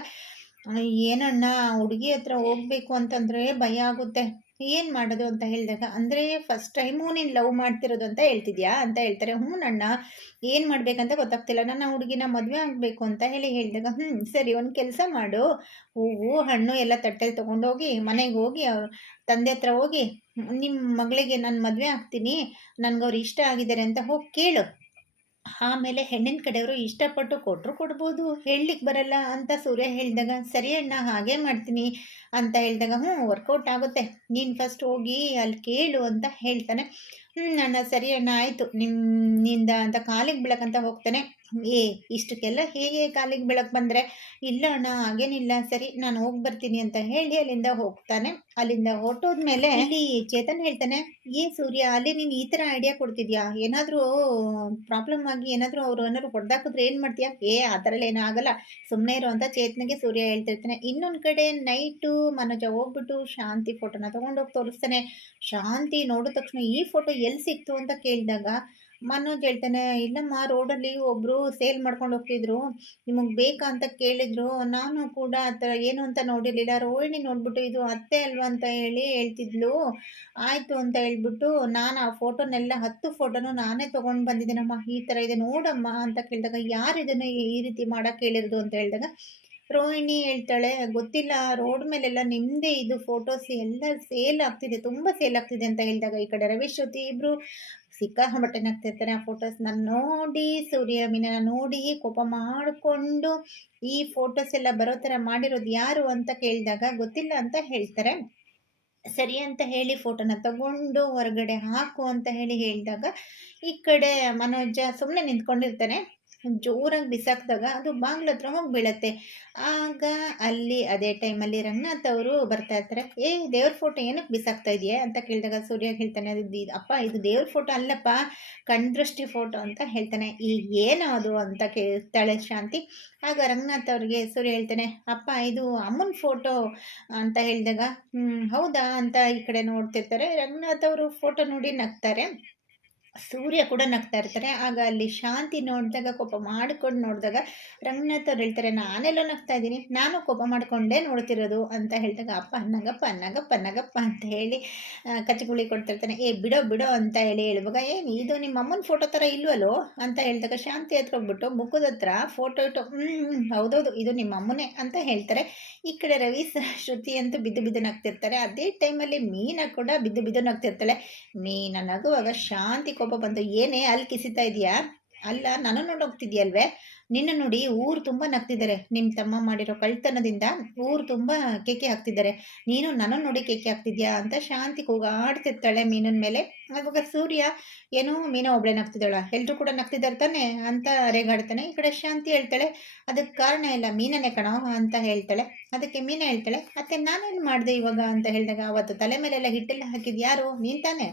ಏನಣ್ಣ, ಹುಡುಗಿ ಹತ್ರ ಹೋಗ್ಬೇಕು ಅಂತಂದರೆ ಭಯ ಆಗುತ್ತೆ. ಏನು ಮಾಡೋದು ಅಂತ ಹೇಳಿದಾಗ, ಅಂದರೆ ಫಸ್ಟ್ ಟೈಮು ನೀನು ಲವ್ ಮಾಡ್ತಿರೋದು ಅಂತ ಹೇಳ್ತಿದ್ಯಾ? ಅಂತ ಹೇಳ್ತಾರೆ. ಹ್ಞೂ ಅಣ್ಣ, ಏನು ಮಾಡಬೇಕಂತ ಗೊತ್ತಾಗ್ತಿಲ್ಲ. ನಾನು ಹುಡುಗಿನ ಮದುವೆ ಆಗಬೇಕು ಅಂತ ಹೇಳಿ ಹೇಳಿದಾಗ ಹ್ಞೂ ಸರಿ, ಒಂದು ಕೆಲಸ ಮಾಡು. ಹೂವು, ಹಣ್ಣು ಎಲ್ಲ ತಟ್ಟೆಲಿ ತೊಗೊಂಡೋಗಿ, ಮನೆಗೆ ಹೋಗಿ, ಅವ್ರ ತಂದೆ ಹತ್ರ ಹೋಗಿ ನಿಮ್ಮ ಮಗಳಿಗೆ ನಾನು ಮದುವೆ ಆಗ್ತೀನಿ. ನನಗವ್ರು ಇಷ್ಟ ಆಗಿದ್ದಾರೆ ಅಂತ ಹೋಗಿ ಕೇಳು. ಆಮೇಲೆ ಹೆಣ್ಣಿನ ಕಡೆಯವರು ಇಷ್ಟಪಟ್ಟು ಕೊಟ್ಟರು ಕೊಡ್ಬೋದು. ಹೇಳಲಿಕ್ಕೆ ಬರಲ್ಲ ಅಂತ ಸೂರ್ಯ ಹೇಳಿದಾಗ, ಸರಿ ಅಣ್ಣ, ಹಾಗೆ ಮಾಡ್ತೀನಿ ಅಂತ ಹೇಳಿದಾಗ ಹ್ಞೂ ವರ್ಕೌಟ್ ಆಗುತ್ತೆ. ನೀನು ಫಸ್ಟ್ ಹೋಗಿ ಅಲ್ಲಿ ಕೇಳು ಅಂತ ಹೇಳ್ತಾನೆ. ಹ್ಞೂ ಅಣ್ಣ ಸರಿ ಅಣ್ಣ ಆಯಿತು. ನಿಮ್ಮಿಂದ ಅಂತ ಕಾಲಿಗೆ ಬೀಳಕ್ಕಂತ ಹೋಗ್ತಾನೆ. ಏ ಇಷ್ಟಕ್ಕೆಲ್ಲ ಹೇಗೆ ಕಾಲಿಗೆ ಬೀಳಕ್ಕೆ ಬಂದರೆ? ಇಲ್ಲ ಅಣ್ಣ ಹಾಗೇನಿಲ್ಲ. ಸರಿ ನಾನು ಹೋಗಿ ಬರ್ತೀನಿ ಅಂತ ಹೇಳಿ ಅಲ್ಲಿಂದ ಹೋಗ್ತಾನೆ. ಅಲ್ಲಿಂದ ಹೊರಟೋದ್ಮೇಲೆ ಅಲ್ಲಿ ಚೇತನ್ ಹೇಳ್ತಾನೆ ಏ ಸೂರ್ಯ ಅಲ್ಲಿ ನೀನು ಈ ಥರ ಐಡಿಯಾ ಕೊಡ್ತಿದ್ಯಾ? ಏನಾದರೂ ಪ್ರಾಬ್ಲಮ್ ಆಗಿ ಏನಾದರೂ ಅವರು ಏನಾದ್ರು ಹೊಡೆದಾಕಿದ್ರೆ ಏನು ಮಾಡ್ತೀಯಾ? ಏ ಆ ಎಲ್ಲ ಏನೂ ಆಗಲ್ಲ. ಸುಮ್ಮನೆ ಇರೋ ಅಂತ ಚೇತನಿಗೆ ಸೂರ್ಯ ಹೇಳ್ತಿರ್ತಾನೆ. ಇನ್ನೊಂದು ಕಡೆ ನೈಟು ಮನೋಜ ಹೋಗ್ಬಿಟ್ಟು ಶಾಂತಿ ಫೋಟೋನ ತೊಗೊಂಡೋಗಿ ತೋರಿಸ್ತಾನೆ. ಶಾಂತಿ ನೋಡಿದ ತಕ್ಷಣ ಈ ಫೋಟೋ ಎಲ್ಲಿ ಸಿಕ್ತು ಅಂತ ಕೇಳಿದಾಗ, ಮನೋಜ್ ಹೇಳ್ತಾನೆ, ಇಲ್ಲಮ್ಮ, ರೋಡಲ್ಲಿ ಒಬ್ಬರು ಸೇಲ್ ಮಾಡ್ಕೊಂಡು ಹೋಗ್ತಿದ್ರು, ನಿಮಗೆ ಬೇಕಾ ಅಂತ ಕೇಳಿದ್ರು. ನಾನು ಕೂಡ ಆ ಥರ ಏನು ಅಂತ ನೋಡಿರಲಿಲ್ಲ. ರೋಹಿಣಿ ನೋಡ್ಬಿಟ್ಟು, ಇದು ಅತ್ತೆ ಅಲ್ವಾ ಅಂತ ಹೇಳಿ ಹೇಳ್ತಿದ್ಲು. ಆಯಿತು ಅಂತ ಹೇಳ್ಬಿಟ್ಟು, ನಾನು ಆ ಫೋಟೋನೆಲ್ಲ ಹತ್ತು ಫೋಟೋನು ನಾನೇ ತೊಗೊಂಡು ಬಂದಿದ್ದೀನಮ್ಮ. ಈ ಥರ ಇದೆ, ನೋಡಮ್ಮ, ಅಂತ ಕೇಳಿದಾಗ, ಯಾರು ಇದನ್ನು ಈ ರೀತಿ ಮಾಡೋಕ್ಕೆ ಹೇಳಿರೋದು? ಅಂತ ಹೇಳಿದಾಗ ರೋಹಿಣಿ ಹೇಳ್ತಾಳೆ, ಗೊತ್ತಿಲ್ಲ, ರೋಡ್ ಮೇಲೆಲ್ಲ ನಿಮ್ಮದೇ ಇದು ಫೋಟೋಸ್ ಎಲ್ಲ ಸೇಲ್ ಆಗ್ತಿದೆ, ತುಂಬ ಸೇಲ್ ಆಗ್ತಿದೆ ಅಂತ ಹೇಳಿದಾಗ ಈ ಕಡೆ ರವೀಶ್ ಶ್ರುತಿ ಇಬ್ಬರು ಸಿಕ್ಕಾಪಟ್ಟೆ ನಗ್ತಿರ್ತಾರೆ ಆ ಫೋಟೋಸ್ನ ನೋಡಿ, ಸೂರ್ಯ, ಮೀನನ ನೋಡಿ ಕೋಪ ಮಾಡಿಕೊಂಡು ಈ ಫೋಟೋಸ್ ಎಲ್ಲ ಬರೋ ಥರ ಮಾಡಿರೋದು ಯಾರು ಅಂತ ಕೇಳಿದಾಗ ಗೊತ್ತಿಲ್ಲ ಅಂತ ಹೇಳ್ತಾರೆ. ಸರಿ ಅಂತ ಹೇಳಿ ಫೋಟೋನ ತಗೊಂಡು ಹೊರಗಡೆ ಹಾಕು ಅಂತ ಹೇಳಿ ಹೇಳಿದಾಗ ಈ ಕಡೆ ಮನೋಜ ಸುಮ್ಮನೆ ನಿಂತ್ಕೊಂಡಿರ್ತಾನೆ. ಜೋರಾಗಿ ಬಿಸಾಕಿದಾಗ ಅದು ಬಾಗ್ಲ ಹತ್ರ ಹೋಗಿ ಬೀಳತ್ತೆ. ಆಗ ಅಲ್ಲಿ ಅದೇ ಟೈಮಲ್ಲಿ ರಂಗನಾಥ್ ಅವರು ಬರ್ತಾ ಇರ್ತಾರೆ. ಏ, ದೇವ್ರ ಫೋಟೋ ಏನಕ್ಕೆ ಬಿಸಾಕ್ತಾ ಇದೆಯಾ? ಅಂತ ಕೇಳಿದಾಗ ಸೂರ್ಯ ಹೇಳ್ತಾನೆ, ಅದು ಅಪ್ಪ, ಇದು ದೇವ್ರ ಫೋಟೋ ಅಲ್ಲಪ್ಪ ಕಣ್ದೃಷ್ಟಿ ಫೋಟೋ ಅಂತ ಹೇಳ್ತಾನೆ. ಈಗ ಏನು ಅದು? ಅಂತ ಕೇಳ್ತಾಳೆ ಶಾಂತಿ. ಆಗ ರಂಗನಾಥ್ ಅವ್ರಿಗೆ ಸೂರ್ಯ ಹೇಳ್ತಾನೆ, ಅಪ್ಪ, ಇದು ಅಮ್ಮನ ಫೋಟೋ ಅಂತ ಹೇಳಿದಾಗ ಹೌದಾ? ಅಂತ ಈ ಕಡೆ ನೋಡ್ತಿರ್ತಾರೆ. ರಂಗನಾಥ್ ಅವರು ಫೋಟೋ ನೋಡಿ ನಗ್ತಾರೆ. ಸೂರ್ಯ ಕೂಡ ನಗ್ತಾ ಇರ್ತಾರೆ. ಆಗ ಅಲ್ಲಿ ಶಾಂತಿ ನೋಡಿದಾಗ ಕೋಪ ಮಾಡ್ಕೊಂಡು ನೋಡಿದಾಗ ರಂಗನಾಥ್ ಅವ್ರು ಹೇಳ್ತಾರೆ ನಾನೆಲ್ಲೋ ನಗ್ತಾ ಇದ್ದೀನಿ. ನಾನು ಕೋಪ ಮಾಡಿಕೊಂಡೇ ನೋಡ್ತಿರೋದು ಅಂತ ಹೇಳಿದಾಗ ಅಪ್ಪ ನಗಪ್ಪ ನಗಪ್ಪ ನಗಪ್ಪ ಅಂತ ಹೇಳಿ ಆ, ಕಚ್ಚಗುಳಿ ಕೊಡ್ತಿರ್ತಾನೆ. ಏ ಬಿಡೋ ಬಿಡೋ ಅಂತ ಹೇಳಿ ಹೇಳುವಾಗ ಏನು ಇದು ನಿಮ್ಮ ಅಮ್ಮನ ಫೋಟೋ ಥರ ಇಲ್ವಲ್ಲೋ ಅಂತ ಹೇಳಿದಾಗ ಶಾಂತಿ ಹತ್ಕೊಂಡ್ಬಿಟ್ಟು ಮುಖದ ಹತ್ರ ಫೋಟೋ ಇಟ್ಟು ಹ್ಞೂ ಹೌದೌದು ಇದು ನಿಮ್ಮ ಅಮ್ಮನೇ ಅಂತ ಹೇಳ್ತಾರೆ. ಈ ಕಡೆ ರವಿ ಶ್ರುತಿ ಅಂತೂ ಬಿದ್ದು ಬಿದ್ದು ನಗ್ತಿರ್ತಾರೆ. ಅದೇ ಟೈಮಲ್ಲಿ ಮೀನಾ ಕೂಡ ಬಿದ್ದು ಬಿದ್ದು ನಗ್ತಿರ್ತಾಳೆ. ಮೀನ ನಗುವಾಗ ಶಾಂತಿ ಕೋಪ ಬಂತು ಏನೇ ಅಲ್ಲಿ ಕಿಸಿತಾ ಇದೆಯಾ ಅಲ್ಲ ನಾನು ನೋಡೋಗ್ತಿದ್ಯಲ್ವೇ? ನಿನ್ನ ನೋಡಿ ಊರು ತುಂಬ ನಗ್ತಿದ್ದಾರೆ. ನಿಮ್ಮ ತಮ್ಮ ಮಾಡಿರೋ ಕಳ್ತನದಿಂದ ಊರು ತುಂಬ ಕೇಕೆ ಹಾಕ್ತಿದ್ದಾರೆ. ನೀನು ನನ್ನ ನೋಡಿ ಕೇಕೆ ಹಾಕ್ತಿದ್ಯಾ? ಅಂತ ಶಾಂತಿ ಕೂಗಾಡ್ತಿರ್ತಾಳೆ ಮೀನಿನ ಮೇಲೆ. ಆವಾಗ ಸೂರ್ಯ, ಏನೋ ಮೀನ ಒಬ್ಳೆ ನಗ್ತಿದ್ದಾಳ. ಎಲ್ಲರೂ ಕೂಡ ನಗ್ತಿದ್ದಾರೆ ತಾನೆ? ಅಂತ ರೇಗಾಡ್ತಾನೆ. ಈ ಕಡೆ ಶಾಂತಿ ಹೇಳ್ತಾಳೆ, ಅದಕ್ಕೆ ಕಾರಣ ಇಲ್ಲ, ಮೀನನೇ ಕಣೋ, ಅಂತ ಹೇಳ್ತಾಳೆ. ಅದಕ್ಕೆ ಮೀನ ಹೇಳ್ತಾಳೆ, ಮತ್ತೆ ನಾನೇನು ಮಾಡಿದೆ ಇವಾಗ? ಅಂತ ಹೇಳಿದಾಗ, ಅವತ್ತು ತಲೆ ಮೇಲೆಲ್ಲ ಹಿಟ್ಟೆಲ್ಲ ಹಾಕಿದ್ ಯಾರು? ನೀನ್ ತಾನೆ?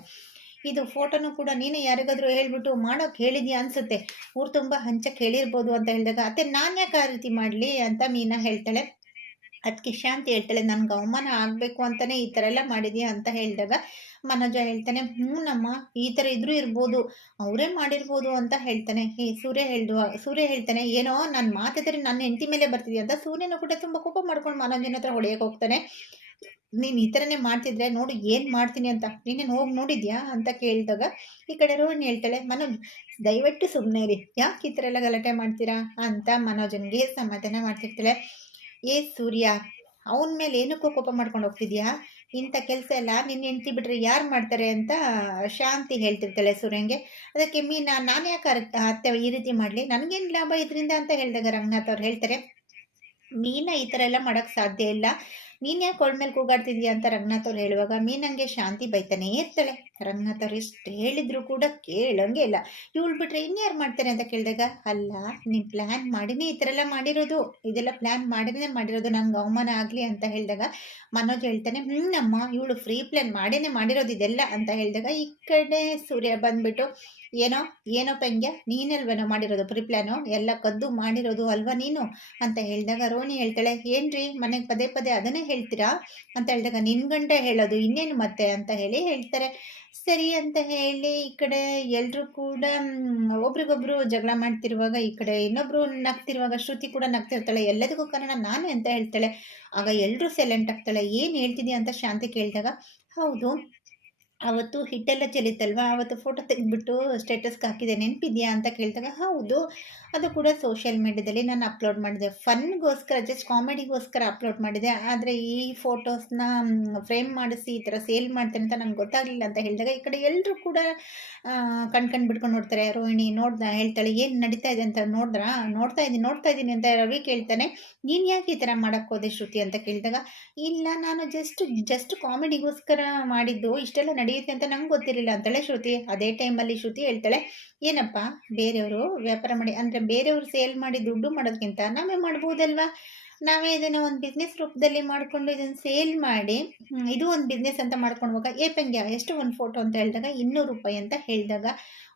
ಇದು ಫೋಟೋನು ಕೂಡ ನೀನೇ ಯಾರಿಗಾದ್ರೂ ಹೇಳ್ಬಿಟ್ಟು ಮಾಡೋಕೆ ಹೇಳಿದ್ಯಾ ಅನ್ಸುತ್ತೆ. ಊರು ತುಂಬ ಹಂಚಕ್ಕೆ ಹೇಳಿರ್ಬೋದು ಅಂತ ಹೇಳಿದಾಗ, ಅತ್ತೆ, ನಾನು ಯಾಕೆ ಆ ರೀತಿ ಮಾಡಲಿ? ಅಂತ ಮೀನಾ ಹೇಳ್ತಾಳೆ. ಅದಕ್ಕೆ ಶಾಂತಿ ಹೇಳ್ತಾಳೆ, ನನ್ಗೆ ಅವಮಾನ ಆಗಬೇಕು ಅಂತಲೇ ಈ ಥರ ಎಲ್ಲ ಮಾಡಿದ್ಯಾ? ಅಂತ ಹೇಳಿದಾಗ, ಮನೋಜ ಹೇಳ್ತಾನೆ ಹ್ಞೂ ನಮ್ಮ ಈ ಥರ ಇದ್ರೂ ಇರ್ಬೋದು, ಅವರೇ ಮಾಡಿರ್ಬೋದು ಅಂತ ಹೇಳ್ತಾನೆ. ಈ ಸೂರ್ಯ ಹೇಳ್ದು, ಸೂರ್ಯ ಹೇಳ್ತಾನೆ, ಏನೋ ನಾನು ಮಾತಿದ್ರೆ ನನ್ನ ಹೆಂಡತಿ ಮೇಲೆ ಬರ್ತಿದ್ಯಾ? ಅಂತ ಸೂರ್ಯನು ಕೂಡ ತುಂಬ ಕೋಪ ಮಾಡ್ಕೊಂಡು ಮನೋಜನ ಹತ್ರ ಹೊಡೆಯಕ್ಕೆ ಹೋಗ್ತಾನೆ. ನೀನು ಈ ಥರನೇ ಮಾಡ್ತಿದ್ರೆ ನೋಡು ಏನು ಮಾಡ್ತೀನಿ ಅಂತ. ನೀನೇನು ಹೋಗಿ ನೋಡಿದ್ಯಾ ಅಂತ ಕೇಳಿದಾಗ ಈ ಕಡೆ ರೋಹಿಣಿ ಹೇಳ್ತಾಳೆ, ಮನೋಜ್, ದಯವಿಟ್ಟು ಸುಮ್ಮನೆ ಇರಿ. ಯಾಕೆ ಈ ಥರ ಎಲ್ಲ ಗಲಾಟೆ ಮಾಡ್ತೀರಾ? ಅಂತ ಮನೋಜನಿಗೆ ಸಮಾಧಾನ ಮಾಡ್ತಿರ್ತಾಳೆ. ಏ ಸೂರ್ಯ, ಅವನ ಮೇಲೆ ಏನಕ್ಕೂ ಕೋಪ ಮಾಡ್ಕೊಂಡು ಹೋಗ್ತಿದ್ಯಾ? ಇಂಥ ಕೆಲಸ ಎಲ್ಲ ನಿನ್ನ ಹೆಂಡ್ತಿ ಬಿಟ್ಟರೆ ಯಾರು ಮಾಡ್ತಾರೆ ಅಂತ ಶಾಂತಿ ಹೇಳ್ತಿರ್ತಾಳೆ ಸೂರ್ಯಂಗೆ ಅದಕ್ಕೆ ಮೀನಾ, ನಾನು ಯಾಕೆ ಅತ್ತೆ ಈ ರೀತಿ ಮಾಡಲಿ? ನನಗೇನು ಲಾಭ ಇದರಿಂದ? ಅಂತ ಹೇಳಿದಾಗ ರಂಗನಾಥ್ ಅವ್ರು ಹೇಳ್ತಾರೆ ಮೀನಾ ಈ ಥರ ಎಲ್ಲ ಮಾಡೋಕ್ಕೆ ಸಾಧ್ಯ ಇಲ್ಲ. ನೀನು ಯಾಕೆ ಅವಳ ಮೇಲೆ ಕೂಗಾಡ್ತಿದ್ಯಾ ಅಂತ ರಂಗನಾಥ್ ಅವ್ರು ಹೇಳುವಾಗ, ಮೀನಂಗೆ ಶಾಂತಿ ಬೈತಾನೇ ಇರ್ತಾಳೆ. ರಂಗನಾಥ್ ಅವ್ರು ಎಷ್ಟು ಹೇಳಿದ್ರು ಕೂಡ ಕೇಳಂಗೆ ಇಲ್ಲ. ಇವಳು ಬಿಟ್ರೆ ಇನ್ಯಾರು ಮಾಡ್ತಾರೆ ಅಂತ ಕೇಳಿದಾಗ, ಅಲ್ಲ, ನೀನು ಪ್ಲ್ಯಾನ್ ಮಾಡಿನೇ ಈ ಥರ ಎಲ್ಲ ಮಾಡಿರೋದು. ಇದೆಲ್ಲ ಪ್ಲ್ಯಾನ್ ಮಾಡಿನೇ ಮಾಡಿರೋದು, ನಂಗೆ ಅವಮಾನ ಆಗಲಿ ಅಂತ ಹೇಳಿದಾಗ, ಮನೋಜ್ ಹೇಳ್ತಾನೆ ಹ್ಞೂನಮ್ಮ ಇವಳು ಫ್ರೀ ಪ್ಲ್ಯಾನ್ ಮಾಡೇನೆ ಮಾಡಿರೋದು ಇದೆಲ್ಲ ಅಂತ ಹೇಳಿದಾಗ, ಈ ಕಡೆ ಸೂರ್ಯ ಬಂದ್ಬಿಟ್ಟು ಏನೋ ಏನೋ ಪಂಗ್ಯ ನೀನಲ್ವೇನೋ ಮಾಡಿರೋದು ಪ್ರಿಪ್ಲ್ಯಾನು ಎಲ್ಲ ಕದ್ದು ಮಾಡಿರೋದು ಅಲ್ವಾ ನೀನು? ಅಂತ ಹೇಳಿದಾಗ ರೋಣಿ ಹೇಳ್ತಾಳೆ, ಏನ್ರಿ, ಮನೆಗೆ ಪದೇ ಪದೇ ಅದನ್ನೇ ಹೇಳ್ತೀರಾ? ಅಂತ ಹೇಳಿದಾಗ, ನಿನ್ ಗಂಡ ಹೇಳೋದು, ಇನ್ನೇನು ಮತ್ತೆ? ಅಂತ ಹೇಳಿ ಹೇಳ್ತಾರೆ. ಸರಿ ಅಂತ ಹೇಳಿ ಈ ಕಡೆ ಎಲ್ಲರೂ ಕೂಡ ಒಬ್ರಿಗೊಬ್ರು ಜಗಳ ಮಾಡ್ತಿರುವಾಗ, ಈ ಕಡೆ ಇನ್ನೊಬ್ರು ನಗ್ತಿರುವಾಗ, ಶ್ರುತಿ ಕೂಡ ನಗ್ತಿರ್ತಾಳೆ, ಎಲ್ಲದಕ್ಕೂ ಕಾರಣ ನಾನು ಅಂತ ಹೇಳ್ತಾಳೆ. ಆಗ ಎಲ್ಲರೂ ಸೈಲೆಂಟ್ ಆಗ್ತಾಳೆ, ಏನು ಹೇಳ್ತಿದ್ಯಾ ಅಂತ ಶಾಂತಿ ಕೇಳಿದಾಗ, ಹೌದು ಅವತ್ತು ಹಿಟ್ಟೆಲ್ಲ ಚೆಲ್ಲಿತ್ತಲ್ವಾ? ಅವತ್ತು ಫೋಟೋ ತೆಗೆದ್ಬಿಟ್ಟು ಸ್ಟೇಟಸ್ಗೆ ಹಾಕಿದೆ ನೆನಪಿದೆಯಾ ಅಂತ ಕೇಳಿದಾಗ ಹೌದು. ಅದು ಕೂಡ ಸೋಷಿಯಲ್ ಮೀಡ್ಯಾದಲ್ಲಿ ನಾನು ಅಪ್ಲೋಡ್ ಮಾಡಿದೆ. ಫನ್ಗೋಸ್ಕರ ಜಸ್ಟ್ ಕಾಮಿಡಿಗೋಸ್ಕರ ಅಪ್ಲೋಡ್ ಮಾಡಿದೆ. ಆದರೆ ಈ ಫೋಟೋಸ್ನ ಫ್ರೇಮ್ ಮಾಡಿಸಿ ಈ ಥರ ಸೇಲ್ ಮಾಡ್ತೇನೆ ಅಂತ ನಂಗೆ ಗೊತ್ತಾಗಲಿಲ್ಲ ಅಂತ ಹೇಳಿದಾಗ ಈ ಕಡೆ ಎಲ್ಲರೂ ಕೂಡ ಕಣ್ ಕಣ್ ಬಿಟ್ಕೊಂಡು ನೋಡ್ತಾರೆ. ರೋಹಿಣಿ ನೋಡ್ದ, ಹೇಳ್ತಾಳೆ, ಏನು ನಡೀತಾ ಇದೆ ಅಂತ ನೋಡಿದ್ರಾ? ನೋಡ್ತಾ ಇದ್ದೀನಿ ನೋಡ್ತಾ ಇದ್ದೀನಿ ಅಂತ ರವಿ ಕೇಳ್ತಾನೆ. ನೀನು ಯಾಕೆ ಈ ಥರ ಮಾಡೋಕ್ಕೆ ಹೋದೆ ಶ್ರುತಿ? ಅಂತ ಕೇಳಿದಾಗ, ಇಲ್ಲ, ನಾನು ಜಸ್ಟ್ ಜಸ್ಟ್ ಕಾಮಿಡಿಗೋಸ್ಕರ ಮಾಡಿದ್ದು, ಇಷ್ಟೆಲ್ಲ ನಡೆಯುತ್ತೆ ಅಂತ ನಂಗೆ ಗೊತ್ತಿರಲಿಲ್ಲ. ಅಂತಾಳೆ ಶ್ರುತಿ, ಅದೇ ಟೈಮಲ್ಲಿ ಶ್ರುತಿ ಹೇಳ್ತಾಳೆ, ಏನಪ್ಪ, ಬೇರೆಯವರು ವ್ಯಾಪಾರ ಮಾಡಿ, ಅಂದರೆ ಬೇರೆಯವರು ಸೇಲ್ ಮಾಡಿ ದುಡ್ಡು ಮಾಡೋದಕ್ಕಿಂತ ನಾವೇ ಮಾಡ್ಬೋದಲ್ವಾ? ನಾವೇ ಇದನ್ನು ಒಂದು ಬಿಸ್ನೆಸ್ ರೂಪದಲ್ಲಿ ಮಾಡಿಕೊಂಡು ಇದನ್ನು ಸೇಲ್ ಮಾಡಿ ಇದು ಒಂದು ಬಿಸ್ನೆಸ್ ಅಂತ ಮಾಡ್ಕೊಂಡು ಹೋಗ ಏ ಪಂಗ್ಯ, ಎಷ್ಟು ಒಂದು ಫೋಟೋ ಅಂತ ಹೇಳಿದಾಗ ಇನ್ನೂರು ರೂಪಾಯಿ ಅಂತ ಹೇಳಿದಾಗ,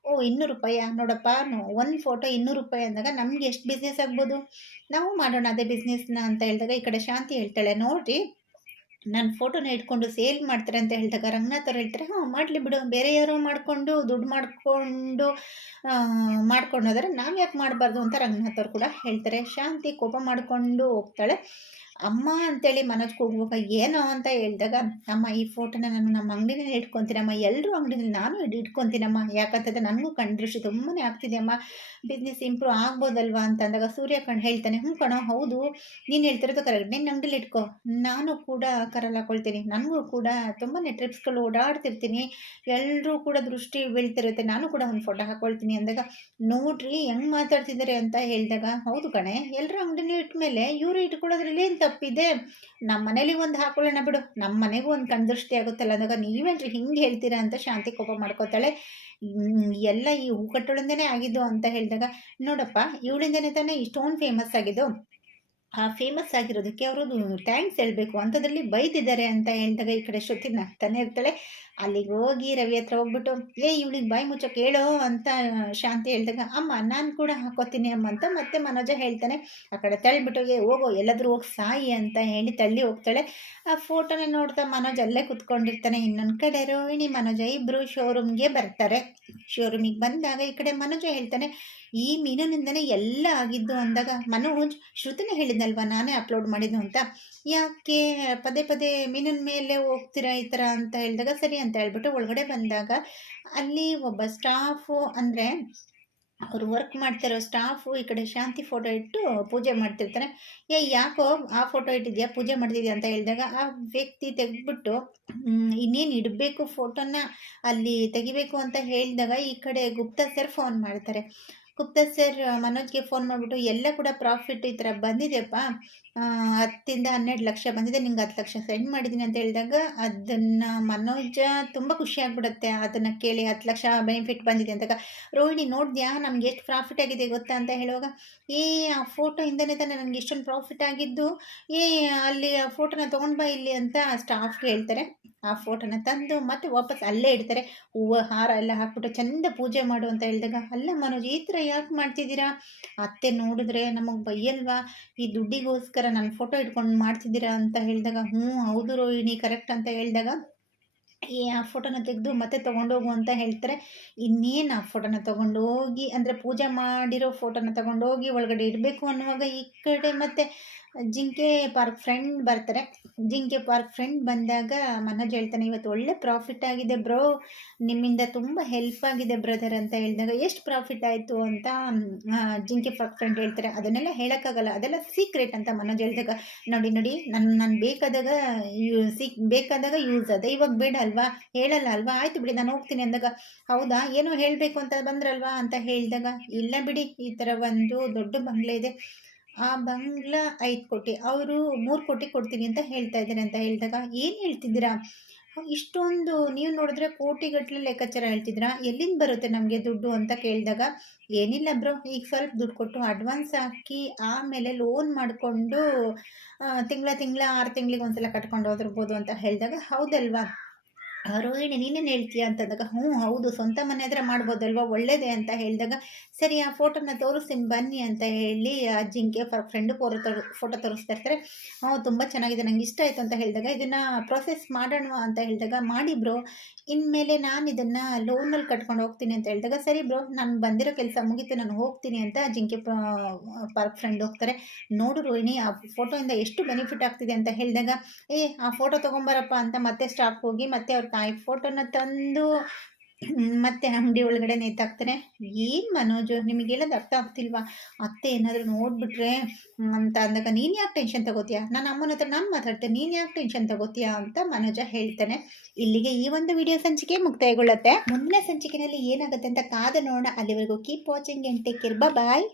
ಓ, ಇನ್ನೂರು ರೂಪಾಯಿ? ನೋಡಪ್ಪ ಒಂದು ಫೋಟೋ ಇನ್ನೂರು ರೂಪಾಯಿ? ಅಂದಾಗ, ನಮ್ಗೆ ಎಷ್ಟು ಬಿಸ್ನೆಸ್ ಆಗ್ಬೋದು? ನಾವು ಮಾಡೋಣ ಅದೇ ಬಿಸ್ನೆಸ್ನ ಅಂತ ಹೇಳಿದಾಗ ಈ ಕಡೆ ಶಾಂತಿ ಹೇಳ್ತಾಳೆ, ನೋಡ್ರಿ ನನ್ನ ಫೋಟೋನ ಇಟ್ಕೊಂಡು ಸೇಲ್ ಮಾಡ್ತಾರೆ ಅಂತ ಹೇಳಿದಾಗ ರಂಗನಾಥ್ ಅವ್ರು ಹೇಳ್ತಾರೆ, ಹಾಂ, ಮಾಡಲಿ ಬಿಡು. ಬೇರೆ ಯಾರೋ ಮಾಡಿಕೊಂಡು, ದುಡ್ಡು ಮಾಡಿಕೊಂಡು ಮಾಡ್ಕೊಂಡು ಹೋದರೆ ನಾವು ಯಾಕೆ ಮಾಡಬಾರ್ದು? ಅಂತ ರಂಗನಾಥ್ ಅವ್ರು ಕೂಡ ಹೇಳ್ತಾರೆ. ಶಾಂತಿ ಕೋಪ ಮಾಡಿಕೊಂಡು ಹೋಗ್ತಾಳೆ. ಅಮ್ಮ ಅಂತೇಳಿ ಮನೋಜ್ ಹೋಗುವಾಗ ಏನೋ ಅಂತ ಹೇಳಿದಾಗ, ಅಮ್ಮ, ಈ ಫೋಟೋನ ನಾನು ನಮ್ಮ ಅಂಗಡಿನೇ ಇಟ್ಕೊತೀನಮ್ಮ ಎಲ್ಲರೂ ಅಂಗಡಿನಲ್ಲಿ ನಾನು ಇಟ್ಕೊತೀನಮ್ಮ, ಯಾಕಂತಂದ್ರೆ ನನಗೂ ಕಣ್ದೃಷ್ಟಿ ತುಂಬಾ ಆಗ್ತಿದೆ ಅಮ್ಮ ಬಿಸ್ನೆಸ್ ಇಂಪ್ರೂವ್ ಆಗ್ಬೋದಲ್ವಾ? ಅಂತ ಅಂದಾಗ ಸೂರ್ಯ ಕಣ್ ಹೇಳ್ತಾನೆ ಹ್ಞೂ ಕಣೋ, ಹೌದು, ನೀನು ಹೇಳ್ತಿರೋದು ಕರೆಕ್ಟ್ ನಿನ್ನ ಅಂಗಡಿಲಿ ಇಟ್ಕೋ. ನಾನು ಕೂಡ ಕರಲ್ ಹಾಕೊಳ್ತೀನಿ ನನಗೂ ಕೂಡ ತುಂಬಾ ಟ್ರಿಪ್ಸ್ಗಳು ಓಡಾಡ್ತಿರ್ತೀನಿ. ಎಲ್ಲರೂ ಕೂಡ ದೃಷ್ಟಿ ಬೀಳ್ತಿರುತ್ತೆ. ನಾನು ಕೂಡ ಒಂದು ಫೋಟೋ ಹಾಕೊಳ್ತೀನಿ. ಅಂದಾಗ, ನೋಡ್ರಿ, ಹೆಂಗ್ ಮಾತಾಡ್ತಿದ್ದಾರೆ? ಅಂತ ಹೇಳಿದಾಗ, ಹೌದು ಕಣೆ ಎಲ್ಲರೂ ಅಂಗಡಿಲಿ ಇಟ್ಮೇಲೆ ಇವರು ಇಟ್ಕೊಳ್ಳೋದ್ರಲ್ಲಿ ಏನು ತಪ್ಪಿದೆ. ನಮ್ಮ ಮನೇಲಿ ಒಂದು ಹಾಕೊಳ್ಳೋಣ ಬಿಡು. ನಮ್ಮ ಮನೆಗೂ ಒಂದು ಕಣ್ದೃಷ್ಟಿ ಆಗುತ್ತಲ್ಲ. ಅಂದಾಗ ನೀವೇನ್ರಿ ಹಿಂಗೆ ಹೇಳ್ತೀರಾ ಅಂತ ಶಾಂತಿ ಕೋಪ ಮಾಡ್ಕೋತಾಳೆ. ಎಲ್ಲ ಈ ಹೂ ಕಟ್ಟೋಳಿಂದನೇ ಆಗಿದ್ದು ಅಂತ ಹೇಳಿದಾಗ, ನೋಡಪ್ಪ, ಇವಳಿಂದನೇ ತಾನೇ ಇಷ್ಟೊಂದು ಫೇಮಸ್ ಆಗಿದ್ದು. ಫೇಮಸ್ ಆಗಿರೋದಕ್ಕೆ ಅವರು ಥ್ಯಾಂಕ್ಸ್ ಹೇಳಬೇಕು. ಅಂಥದ್ರಲ್ಲಿ ಬೈತಿದ್ದಾರೆ ಅಂತ ಹೇಳಿದಾಗ ಈ ಕಡೆ ಶ್ರುತಿ ನಗ್ತಾನೆ ಇರ್ತಾಳೆ. ಅಲ್ಲಿಗೆ ಹೋಗಿ ರವಿ ಹತ್ರ ಹೋಗ್ಬಿಟ್ಟು, ಏ, ಇವಳಿಗೆ ಬಾಯಿ ಮುಚ್ಚೋಕೆ ಹೇಳೋ ಅಂತ ಶಾಂತಿ ಹೇಳಿದಾಗ, ಅಮ್ಮ, ನಾನು ಕೂಡ ಹಾಕೋತೀನಿ ಅಮ್ಮ ಅಂತ ಮತ್ತೆ ಮನೋಜ ಹೇಳ್ತಾನೆ. ಆ ಕಡೆ ತಳ್ಳಿಬಿಟ್ಟು, ಏ, ಹೋಗೋ, ಎಲ್ಲಾದರೂ ಹೋಗಿ ಸಾಯಿ ಅಂತ ಹೇಳಿ ತಳ್ಳಿ ಹೋಗ್ತಾಳೆ. ಆ ಫೋಟೋನ ನೋಡ್ತಾ ಮನೋಜ್ ಅಲ್ಲೇ ಕುತ್ಕೊಂಡಿರ್ತಾನೆ. ಇನ್ನೊಂದು ಕಡೆ ರೋಹಿಣಿ, ಮನೋಜ ಇಬ್ಬರು ಶೋರೂಮ್ಗೆ ಬರ್ತಾರೆ. ಶೋರೂಮಿಗೆ ಬಂದಾಗ ಈ ಕಡೆ ಮನೋಜ ಹೇಳ್ತಾನೆ ಈ ಮೀನಿನಿಂದನೇ ಎಲ್ಲ ಆಗಿದ್ದು ಅಂದಾಗ ಮನೋಜ್ ಶ್ರುತಿನೇ ಹೇಳಿದ್ನಲ್ವಾ, ನಾನೇ ಅಪ್ಲೋಡ್ ಮಾಡಿದ್ದು ಅಂತ. ಯಾಕೆ ಪದೇ ಪದೇ ಮೀನಿನ ಮೇಲೆ ಹೋಗ್ತೀರಾ ಈ ಥರ ಅಂತ ಹೇಳಿದಾಗ ಸರಿ ಅಂತ ಹೇಳ್ಬಿಟ್ಟು ಒಳಗಡೆ ಬಂದಾಗ ಅಲ್ಲಿ ಒಬ್ಬ ಸ್ಟಾಫು ಅಂದರೆ ಅವರು ವರ್ಕ್ ಮಾಡ್ತಿರೋ ಸ್ಟಾಫು ಈ ಕಡೆ ಶಾಂತಿ ಫೋಟೋ ಇಟ್ಟು ಪೂಜೆ ಮಾಡ್ತಿರ್ತಾರೆ. ಏ, ಯಾಕೋ ಆ ಫೋಟೋ ಇಟ್ಟಿದ್ಯಾ, ಪೂಜೆ ಮಾಡ್ತಿದ್ಯಾ ಅಂತ ಹೇಳಿದಾಗ ಆ ವ್ಯಕ್ತಿ ತೆಗೆದ್ಬಿಟ್ಟು ಇನ್ನೇನು ಇಡಬೇಕು ಫೋಟೋನ ಅಲ್ಲಿ ತೆಗಿಬೇಕು ಅಂತ ಹೇಳಿದಾಗ ಈ ಕಡೆ ಗುಪ್ತಾ ಸರ್ ಫೋನ್ ಮಾಡ್ತಾರೆ. ಗುಪ್ತಾ ಸರ್ ಮನೋಜ್ಗೆ ಫೋನ್ ಮಾಡಿಬಿಟ್ಟು ಎಲ್ಲ ಕೂಡ ಪ್ರಾಫಿಟ್ ಈ ಥರ ಬಂದಿದೆಯಪ್ಪ. ಹತ್ತಿಂದ ಹನ್ನೆರಡು ಲಕ್ಷ ಬಂದಿದೆ, ನಿಂಗೆ ಹತ್ತು ಲಕ್ಷ ಸೆಂಡ್ ಮಾಡಿದ್ದೀನಿ ಅಂತ ಹೇಳಿದಾಗ ಅದನ್ನು ಮನೋಜ ತುಂಬ ಖುಷಿ ಆಗ್ಬಿಡುತ್ತೆ, ಅದನ್ನು ಕೇಳಿ ಹತ್ತು ಲಕ್ಷ ಬೆನಿಫಿಟ್ ಬಂದಿದೆ ಅಂದಾಗ. ರೋಹಿಣಿ, ನೋಡಿದ್ಯಾ? ನಮ್ಗೆ ಎಷ್ಟು ಪ್ರಾಫಿಟ್ ಆಗಿದೆ ಗೊತ್ತಾ ಅಂತ ಹೇಳುವಾಗ, ಏ, ಆ ಇಂದನೇ ತಾನೇ ನನಗೆ ಎಷ್ಟೊಂದು ಪ್ರಾಫಿಟ್ ಆಗಿದ್ದು, ಏ, ಅಲ್ಲಿ ಆ ಫೋಟೋನ ತೊಗೊಂಡು ಬಾ ಇಲ್ಲಿ ಅಂತ ಸ್ಟಾಫ್ಗೆ ಹೇಳ್ತಾರೆ. ಆ ಫೋಟೋನ ತಂದು ಮತ್ತೆ ವಾಪಸ್ ಅಲ್ಲೇ ಇಡ್ತಾರೆ. ಹೂವು, ಹಾರ ಎಲ್ಲ ಹಾಕ್ಬಿಟ್ಟು ಚಂದ ಪೂಜೆ ಮಾಡು ಅಂತ ಹೇಳಿದಾಗ, ಅಲ್ಲ ಮನೋಜ್, ಈ ಥರ ಯಾಕೆ ಮಾಡ್ತಿದ್ದೀರಾ? ಅತ್ತೆ ನೋಡಿದ್ರೆ ನಮಗೆ ಬೈಯಲ್ವಾ ಈ ದುಡ್ಡಿಗೋಸ್ಕರ ನನ್ನ ಫೋಟೋ ಇಟ್ಕೊಂಡು ಮಾಡ್ತಿದ್ದೀರಾ ಅಂತ ಹೇಳಿದಾಗ, ಹ್ಞೂ, ಹೌದು ರೋಹಿಣಿ ಕರೆಕ್ಟ್ ಅಂತ ಹೇಳಿದಾಗ ಈ ಆ ಫೋಟೋನ ತೆಗೆದು ಮತ್ತೆ ತೊಗೊಂಡೋಗು ಅಂತ ಹೇಳ್ತಾರೆ. ಇನ್ನೇನು ಆ ಫೋಟೋನ ತೊಗೊಂಡೋಗಿ ಅಂದರೆ ಪೂಜೆ ಮಾಡಿರೋ ಫೋಟೋನ ತೊಗೊಂಡೋಗಿ ಒಳಗಡೆ ಇಡಬೇಕು ಅನ್ನುವಾಗ ಈ ಕಡೆ ಮತ್ತೆ ಜಿಂಕೆ ಪಾರ್ಕ್ ಫ್ರೆಂಡ್ ಬರ್ತಾರೆ. ಜಿಂಕೆ ಪಾರ್ಕ್ ಫ್ರೆಂಡ್ ಬಂದಾಗ ಮನೋಜ್ ಹೇಳ್ತಾನೆ, ಇವತ್ತು ಒಳ್ಳೆ ಪ್ರಾಫಿಟ್ ಆಗಿದೆ ಬ್ರೋ. ನಿಮ್ಮಿಂದ ತುಂಬ ಹೆಲ್ಪ್ ಆಗಿದೆ ಬ್ರದರ್ ಅಂತ ಹೇಳಿದಾಗ, ಎಷ್ಟು ಪ್ರಾಫಿಟ್ ಆಯಿತು ಅಂತ ಜಿಂಕೆ ಪಾರ್ಕ್ ಫ್ರೆಂಡ್ ಹೇಳ್ತಾರೆ. ಅದನ್ನೆಲ್ಲ ಹೇಳೋಕ್ಕಾಗಲ್ಲ. ಅದೆಲ್ಲ ಸೀಕ್ರೆಟ್ ಅಂತ ಮನೋಜ್ ಹೇಳಿದಾಗ, ನೋಡಿ ನೋಡಿ ನನ್ನ ನಾನು ಬೇಕಾದಾಗ ಯೂ, ಸಿಕ್, ಬೇಕಾದಾಗ ಯೂಸ್ ಅದ. ಇವಾಗ ಬೇಡ ಅಲ್ವಾ? ಹೇಳಲ್ಲ ಅಲ್ವಾ? ಆಯ್ತು ಬಿಡಿ, ನಾನು ಹೋಗ್ತೀನಿ ಅಂದಾಗ, ಹೌದಾ? ಏನೋ ಹೇಳಬೇಕು ಅಂತ ಬಂದ್ರಲ್ವಾ? ಅಂತ ಹೇಳಿದಾಗ, ಇಲ್ಲ ಬಿಡಿ, ಈ ಥರ ಒಂದು ದೊಡ್ಡ ಬಂಗ್ಲೆ ಇದೆ. ಆ ಬಂಗ್ಲಾ ಐದು ಕೋಟಿ, ಅವರು ಮೂರು ಕೋಟಿ ಕೊಡ್ತೀನಿ ಅಂತ ಹೇಳ್ತಾ ಇದ್ದಾರೆ ಅಂತ ಹೇಳಿದಾಗ ಏನು ಹೇಳ್ತಿದ್ದೀರಾ? ಇಷ್ಟೊಂದು ನೀವು ನೋಡಿದ್ರೆ ಕೋಟಿಗಟ್ಟಲೆ ಲೆಕ್ಕಾಚಾರ ಹೇಳ್ತಿದ್ದೀರಾ? ಎಲ್ಲಿಂದ ಬರುತ್ತೆ ನಮಗೆ ದುಡ್ಡು ಅಂತ ಕೇಳಿದಾಗ ಏನಿಲ್ಲ ಬ್ರೋ, ಈಗ ಸ್ವಲ್ಪ ದುಡ್ಡು ಕೊಟ್ಟು ಅಡ್ವಾನ್ಸ್ ಹಾಕಿ ಆಮೇಲೆ ಲೋನ್ ಮಾಡಿಕೊಂಡು ತಿಂಗಳ ತಿಂಗಳ ಆರು ತಿಂಗಳಿಗೆ ಒಂದ್ಸಲ ಕಟ್ಕೊಂಡು ಹೋದಿರ್ಬೋದು ಅಂತ ಹೇಳಿದಾಗ ಹೌದಲ್ವಾ? ರೋಹಿಣಿ, ನೀನೇನು ಹೇಳ್ತೀಯ ಅಂತಂದಾಗ ಹ್ಞೂ ಹೌದು, ಸ್ವಂತ ಮನೆ ಹತ್ರ ಮಾಡ್ಬೋದಲ್ವ? ಒಳ್ಳೇದೇ ಅಂತ ಹೇಳಿದಾಗ ಸರಿ, ಆ ಫೋಟೋನ ತೋರಿಸ್ತೀನಿ, ಬನ್ನಿ ಅಂತ ಹೇಳಿ ಅಜ್ಜಿಂಗೆ ಫ್ರೆಂಡು ಫೋಟೋ ತೋರ್ ಫೋಟೋ ತೋರಿಸ್ತಾ ಇರ್ತಾರೆ. ಹ್ಞೂ ತುಂಬ ಚೆನ್ನಾಗಿದೆ, ನಂಗೆ ಇಷ್ಟ ಆಯಿತು ಅಂತ ಹೇಳಿದಾಗ, ಇದನ್ನು ಪ್ರೊಸೆಸ್ ಮಾಡೋಣ ಅಂತ ಹೇಳಿದಾಗ, ಮಾಡಿ ಬ್ರೋ ಇನ್ಮೇಲೆ ನಾನು ಇದನ್ನು ಲೋನಲ್ಲಿ ಕಟ್ಕೊಂಡು ಹೋಗ್ತೀನಿ ಅಂತ ಹೇಳಿದಾಗ, ಸರಿ ಬ್ರೋ ನಾನು ಬಂದಿರೋ ಕೆಲಸ ಮುಗೀತು, ನಾನು ಹೋಗ್ತೀನಿ ಅಂತ ಜಿಂಕೆ ಪಾರ್ಕ್ ಫ್ರೆಂಡ್ ಹೋಗ್ತಾರೆ. ನೋಡು ರೋಹಿಣಿ, ಆ ಫೋಟೋಯಿಂದ ಎಷ್ಟು ಬೆನಿಫಿಟ್ ಆಗ್ತಿದೆ ಅಂತ ಹೇಳಿದಾಗ, ಏ, ಆ ಫೋಟೋ ತೊಗೊಂಬರಪ್ಪ ಅಂತ ಮತ್ತೆ ಸ್ಟಾಪ್ ಹೋಗಿ ಮತ್ತೆ ಅವ್ರ ತಾಯಿ ಫೋಟೋನ ತಂದು ಮತ್ತೆ ಅಂಗಡಿ ಒಳಗಡೆ ನೇತಾಕ್ತಾರೆ. ಏನು ಮನೋಜು, ನಿಮಗೆ ಹೇಳೋದು ಅರ್ಥ ಆಗ್ತಿಲ್ವಾ? ಅತ್ತೆ ಏನಾದರೂ ನೋಡ್ಬಿಟ್ರೆ ಅಂತ ಅಂದಾಗ ನೀನು ಯಾಕೆ ಟೆನ್ಷನ್ ತಗೋತೀಯಾ? ನಾನು ಅಮ್ಮನ ಹತ್ರ ನಾನು ಮಾತಾಡ್ತೇನೆ, ನೀನು ಯಾಕೆ ಟೆನ್ಷನ್ ತಗೋತೀಯಾ? ಅಂತ ಮನೋಜ ಹೇಳ್ತಾನೆ. ಇಲ್ಲಿಗೆ ಈ ಒಂದು ವಿಡಿಯೋ ಸಂಚಿಕೆ ಮುಕ್ತಾಯಗೊಳ್ಳುತ್ತೆ. ಮುಂದಿನ ಸಂಚಿಕೆಯಲ್ಲಿ ಏನಾಗುತ್ತೆ ಅಂತ ಕಾದು ನೋಡೋಣ. ಅಲ್ಲಿವರೆಗೂ keep watching and take care bye